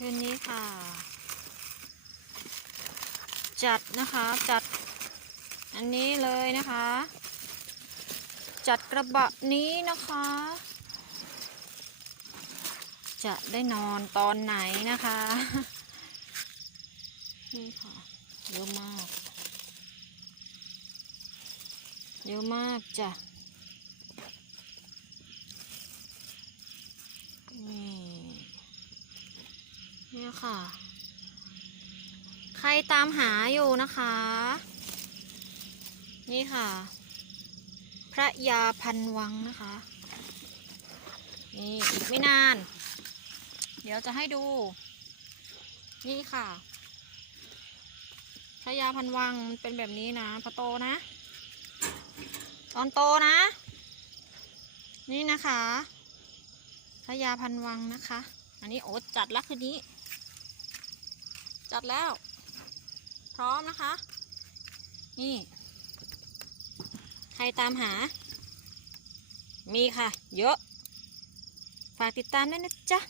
คืนนี้ค่ะ จัดนะคะจัด อันนี้เลยนะคะ จัดกระบะนี้นะคะ จะได้นอนตอนไหนนะคะ นี่ค่ะเยอะมากเยอะมากจ้ะ เนี่ยค่ะ ใครตามหาอยู่นะคะ นี่ค่ะ พระยาพันวังนะคะ นี่อีกไม่นาน เดี๋ยวจะให้ดู นี่ค่ะ พระยาพันวังมันเป็นแบบนี้นะพอโตนะ ตอนโตนะ นี่นะคะพระยาพันวังนะคะ อันนี้โอ๊ตจัดล้วคืนนี้ จัดแล้ว พร้อมนะคะ นี่ ใครตามหา มีค่ะ เยอะ ฝากติดตามด้วยนะจ๊ะ